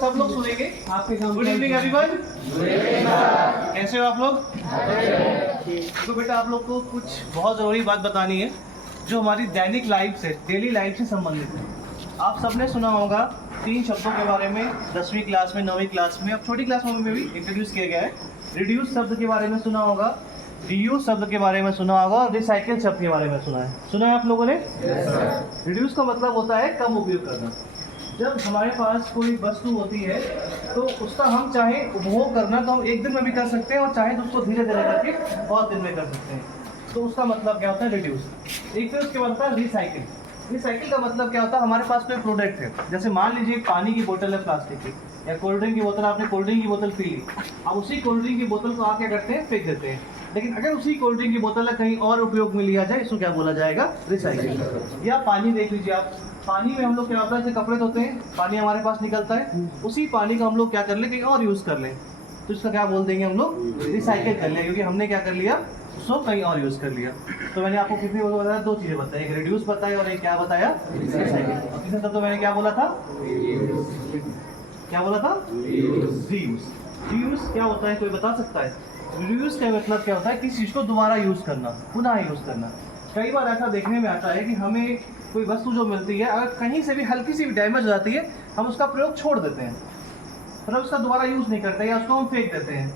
सब लोग सुनेंगे। Good evening everyone. कैसे हो आप लोग? तो बेटा आप लोग को कुछ बहुत ज़रूरी बात बतानी है जो हमारी दैनिक लाइफ से, डेली लाइफ से संबंधित है। आप सबने सुना होगा 3 शब्दों के बारे में 10वीं क्लास में, 9वीं क्लास में, अब छोटी क्लास में भी इंट्रोड्यूस किया गया है। रिड्यूस शब्द के बारे में सुना होगा, रीयूज शब्द के बारे में सुना होगा और रिसाइकिल शब्द के बारे में सुना है आप लोगों ने? रिड्यूस का मतलब होता है कम उपयोग करना। जब हमारे पास कोई वस्तु होती है तो उसका हम चाहे उपभोग करना तो हम एक दिन में भी कर सकते हैं और चाहे तो उसको धीरे धीरे करके बहुत दिन में कर सकते हैं। तो उसका मतलब क्या होता है? रिड्यूस। एक फिर उसके बाद होता है रिसाइकिल। रिसाइकिल का मतलब क्या होता है? हमारे पास कोई प्रोडक्ट है, जैसे मान लीजिए पानी की बोतल है प्लास्टिक की, या कोल्ड ड्रिंक की बोतल, आपने कोल्ड ड्रिंक की बोतल पी ली, अब उसी कोल्ड ड्रिंक की बोतल को आप क्या करते हैं? फेंक देते हैं। लेकिन अगर उसी कोल्ड ड्रिंक की बोतल का कहीं और उपयोग में लिया जाए, इसको क्या बोला जाएगा? रिसाइकिल। या पानी देख लीजिए आप, पानी में हम लोग क्या होता है, जैसे कपड़े धोते हैं, पानी हमारे पास निकलता है, उसी पानी को हम लोग क्या कर लें, कहीं और यूज़ कर लें, तो इसका क्या बोल देंगे हम लोग? रिसाइकिल कर लें, क्योंकि हमने क्या कर लिया, उसको कहीं और यूज़ कर लिया। तो मैंने आपको कितनी बताया? 2 चीज़ें बताई, एक रिड्यूस बताया और एक क्या बताया? रिसाइकिल। और तीसरा शब्द तो मैंने क्या बोला था? क्या बोला था? रीयूज। रीयूज क्या होता है, कोई बता सकता है? रीयूज का मतलब क्या होता है? किसी चीज़ को दोबारा यूज़ करना, पुनः यूज़ करना। कई बार ऐसा देखने में आता है कि हमें कोई वस्तु जो मिलती है, अगर कहीं से भी हल्की सी भी डैमेज हो जाती है, हम उसका प्रयोग छोड़ देते हैं, मतलब उसका दोबारा यूज़ नहीं करते या उसको हम फेंक देते हैं।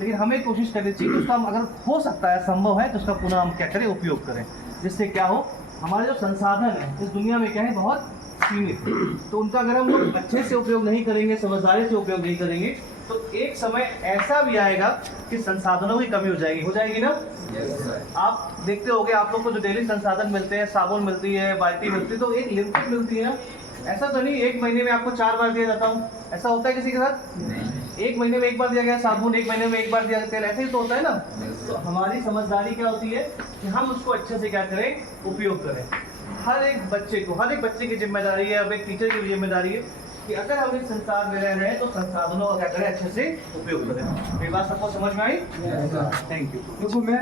लेकिन हमें कोशिश करनी चाहिए कि उसका हम, अगर हो सकता है, संभव है, तो उसका पुनः हम क्या करें? उपयोग करें, जिससे क्या हो, हमारे जो संसाधन है इस दुनिया में क्या है, बहुत सीमित है। तो उनका अगर हम लोग अच्छे से उपयोग नहीं करेंगे, समझदारी से उपयोग नहीं करेंगे, तो एक समय ऐसा भी आएगा कि संसाधनों की कमी हो जाएगी ना? आप देखते होंगे, आप लोग को जो डेली संसाधन मिलते हैं, साबुन मिलती है, बाल्टी मिलती है, तो एक लिमिटेड मिलती है। ऐसा तो नहीं 1 महीने में आपको 4 बार दिया जाता हूँ, ऐसा होता है किसी के साथ? 1 महीने में 1 बार दिया गया साबुन, 1 महीने में 1 बार दिया तेल, ऐसे ही तो होता है ना? तो हमारी समझदारी क्या होती है कि हम उसको अच्छे से क्या करें? उपयोग करें। हर एक बच्चे की जिम्मेदारी है, अब एक टीचर की भी जिम्मेदारी है कि अगर हम इस संसार में रह रहे हैं तो संसाधनों का क्या करें? अच्छे से उपयोग करें। मेरी बात सबको समझ में आई? Thank you. देखो मैं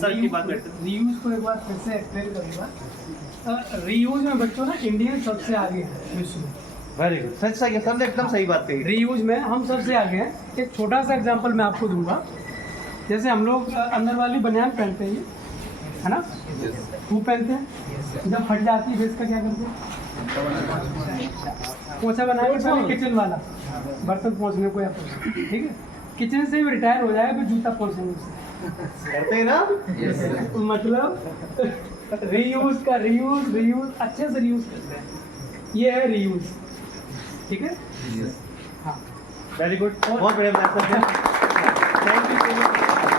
सर की बात करते हैं। रीयूज को एक बार फिर से एक्सप्लेन करूँगा। रीयूज में बच्चों ना इंडियन सबसे आगे है विश्व में। वेरी गुड, सच सही है, सर ने एकदम सही बात कही। रीयूज में हम सबसे आगे हैं। एक छोटा सा एग्जांपल मैं आपको दूंगा। जैसे हम लोग अंदर वाली बनियान पहनते हैं, है ना? खूब पहनते हैं, जब फट जाती है फिर इसका क्या करते हैं? पोछा बनाएंगे पहले किचन वाला, बर्तन पोंछने को या ठीक है, किचन से भी रिटायर हो जाएगा फिर जूता पोंछेंगे उससे, करते हैं ना? मतलब रीयूज का रीयूज अच्छे से रीयूज करते हैं, ये है रीयूज। ठीक है? हाँ, वेरी गुड, बहुत बढ़िया बात करते हैं। Thank you.